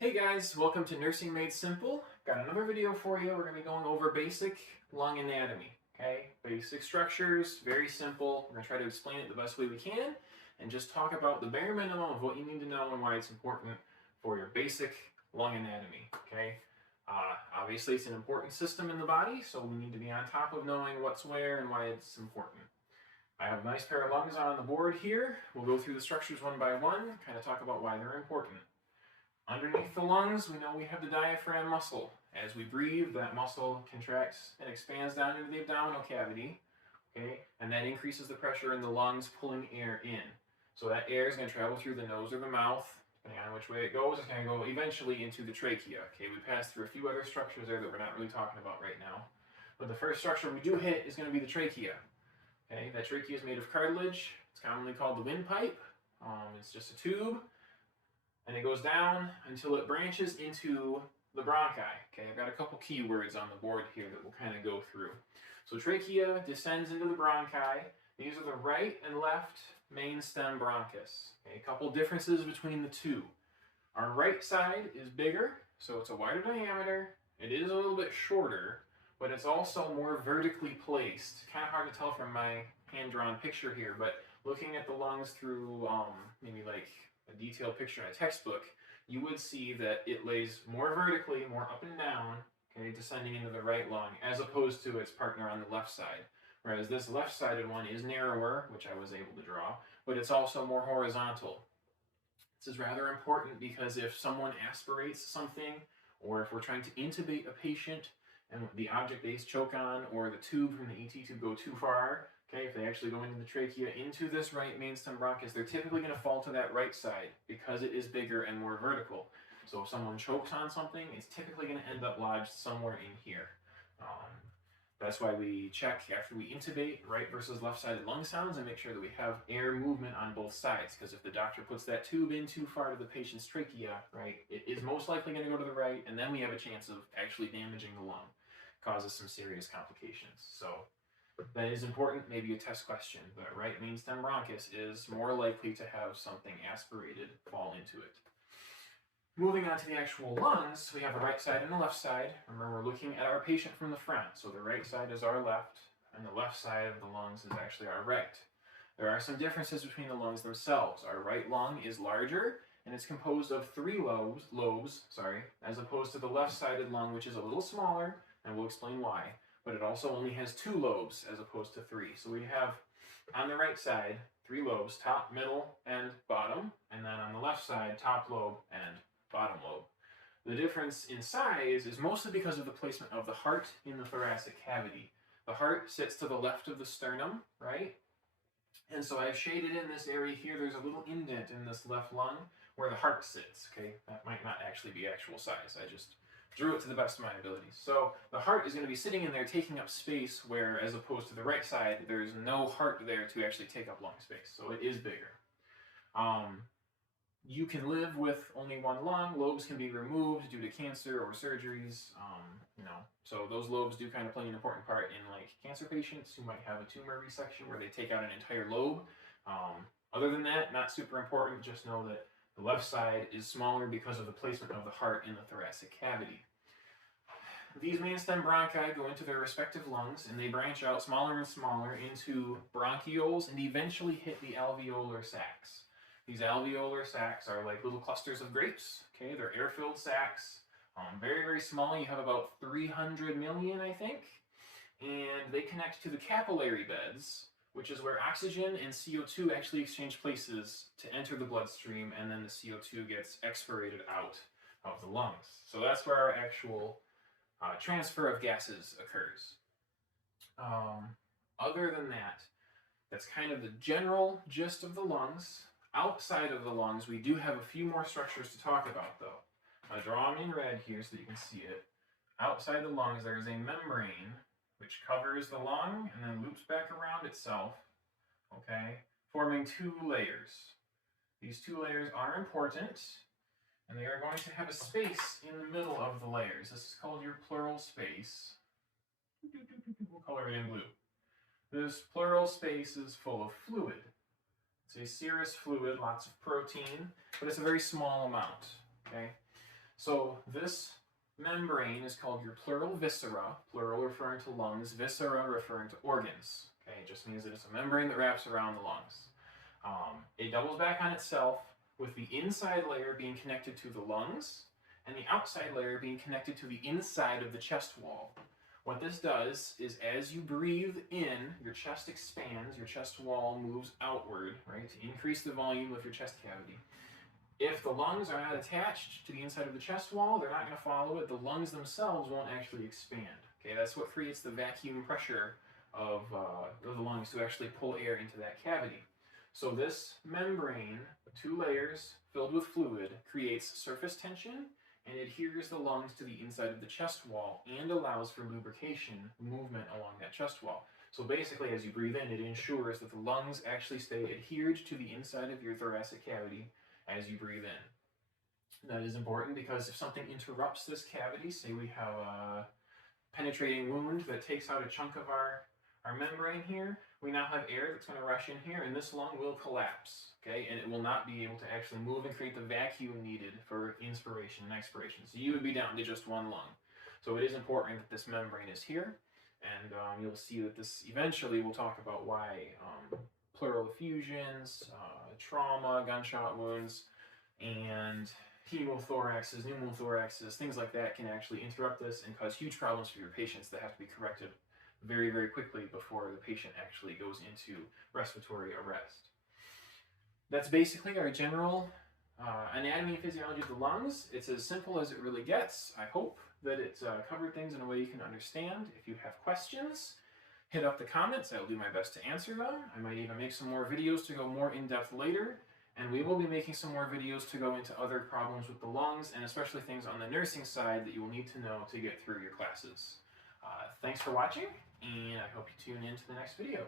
Hey guys, welcome to Nursing Made Simple. Got another video for you. We're going to be going over basic lung anatomy. Okay, basic structures, very simple. We're going to try to explain it the best way we can and just talk about the bare minimum of what you need to know and why it's important for your basic lung anatomy. Okay, obviously it's an important system in the body, so we need to be on top of knowing what's where and why it's important. I have a nice pair of lungs on the board here. We'll go through the structures one by one, kind of talk about why they're important. Underneath the lungs, we know we have the diaphragm muscle. As we breathe, that muscle contracts and expands down into the abdominal cavity, okay? And that increases the pressure in the lungs, pulling air in. So that air is going to travel through the nose or the mouth. Depending on which way it goes, it's going to go eventually into the trachea. Okay, we passed through a few other structures there that we're not really talking about right now. But the first structure we do hit is going to be the trachea. Okay, that trachea is made of cartilage. It's commonly called the windpipe. It's just a tube, and it goes down until it branches into the bronchi. Okay, I've got a couple keywords on the board here that we'll kind of go through. So trachea descends into the bronchi. These are the right and left main stem bronchus. Okay, a couple differences between the two. Our right side is bigger, so it's a wider diameter. It is a little bit shorter, but it's also more vertically placed. Kind of hard to tell from my hand-drawn picture here, but looking at the lungs through maybe like a detailed picture in a textbook, you would see that it lays more vertically, more up and down, okay, descending into the right lung, as opposed to its partner on the left side. Whereas this left-sided one is narrower, which I was able to draw, but it's also more horizontal. This is rather important because if someone aspirates something, or if we're trying to intubate a patient and the object they choke on or the tube from the ET tube go too far, okay, if they actually go into the trachea, into this right main stem bronchus, they're typically going to fall to that right side because it is bigger and more vertical. So if someone chokes on something, it's typically going to end up lodged somewhere in here. That's why we check after we intubate right versus left-sided lung sounds and make sure that we have air movement on both sides. Because if the doctor puts that tube in too far to the patient's trachea, right, it is most likely going to go to the right, and then we have a chance of actually damaging the lung. Causes some serious complications. So that is important, maybe a test question. The right main stem bronchus is more likely to have something aspirated fall into it. Moving on to the actual lungs, we have the right side and the left side. Remember, we're looking at our patient from the front. So the right side is our left, and the left side of the lungs is actually our right. There are some differences between the lungs themselves. Our right lung is larger, and it's composed of three lobes, as opposed to the left-sided lung, which is a little smaller, and we'll explain why. But it also only has two lobes as opposed to three. So we have, on the right side, three lobes, top, middle, and bottom. And then on the left side, top lobe and bottom lobe. The difference in size is mostly because of the placement of the heart in the thoracic cavity. The heart sits to the left of the sternum, right? And so I've shaded in this area here. There's a little indent in this left lung where the heart sits, okay? That might not actually be actual size. I just drew it to the best of my abilities. So the heart is going to be sitting in there taking up space where, as opposed to the right side, there's no heart there to actually take up lung space. So it is bigger. You can live with only one lung. Lobes can be removed due to cancer or surgeries. So those lobes do kind of play an important part in like cancer patients who might have a tumor resection where they take out an entire lobe. Other than that, not super important. Just know that the left side is smaller because of the placement of the heart in the thoracic cavity. These main stem bronchi go into their respective lungs, and they branch out smaller and smaller into bronchioles and eventually hit the alveolar sacs. These alveolar sacs are like little clusters of grapes. Okay, they're air-filled sacs, very, very small. You have about 300 million, I think, and they connect to the capillary beds, which is where oxygen and CO2 actually exchange places to enter the bloodstream, and then the CO2 gets expirated out of the lungs. So that's where our actual transfer of gases occurs. Other than that, that's kind of the general gist of the lungs. Outside of the lungs, we do have a few more structures to talk about, though. I draw them in red here so that you can see it. Outside the lungs, there is a membrane which covers the lung and then loops back around itself, okay, forming two layers. These two layers are important, and they are going to have a space in the middle of the layers. This is called your pleural space. We'll color it in blue. This pleural space is full of fluid. It's a serous fluid, lots of protein, but it's a very small amount, okay? So this membrane is called your pleural viscera, plural referring to lungs, viscera referring to organs. Okay, it just means that it's a membrane that wraps around the lungs. It doubles back on itself with the inside layer being connected to the lungs and the outside layer being connected to the inside of the chest wall. What this does is as you breathe in, your chest expands, your chest wall moves outward, right, to increase the volume of your chest cavity. If the lungs are not attached to the inside of the chest wall, they're not going to follow it. The lungs themselves won't actually expand. Okay, that's what creates the vacuum pressure of the lungs to actually pull air into that cavity. So this membrane, 2 layers filled with fluid, creates surface tension and adheres the lungs to the inside of the chest wall and allows for lubrication movement along that chest wall. So basically, as you breathe in, it ensures that the lungs actually stay adhered to the inside of your thoracic cavity as you breathe in. That is important because if something interrupts this cavity, say we have a penetrating wound that takes out a chunk of our membrane here, we now have air that's going to rush in here and this lung will collapse, okay? And it will not be able to actually move and create the vacuum needed for inspiration and expiration. So you would be down to just one lung. So it is important that this membrane is here, and you'll see that this eventually we'll talk about why pleural effusions, trauma, gunshot wounds, and hemothoraxes, pneumothoraxes, things like that can actually interrupt this and cause huge problems for your patients that have to be corrected very, very quickly before the patient actually goes into respiratory arrest. That's basically our general anatomy and physiology of the lungs. It's as simple as it really gets. I hope that it's covered things in a way you can understand. If you have questions, hit up the comments. I will do my best to answer them. I might even make some more videos to go more in depth later. And we will be making some more videos to go into other problems with the lungs and especially things on the nursing side that you will need to know to get through your classes. Thanks for watching, and I hope you tune in to the next video.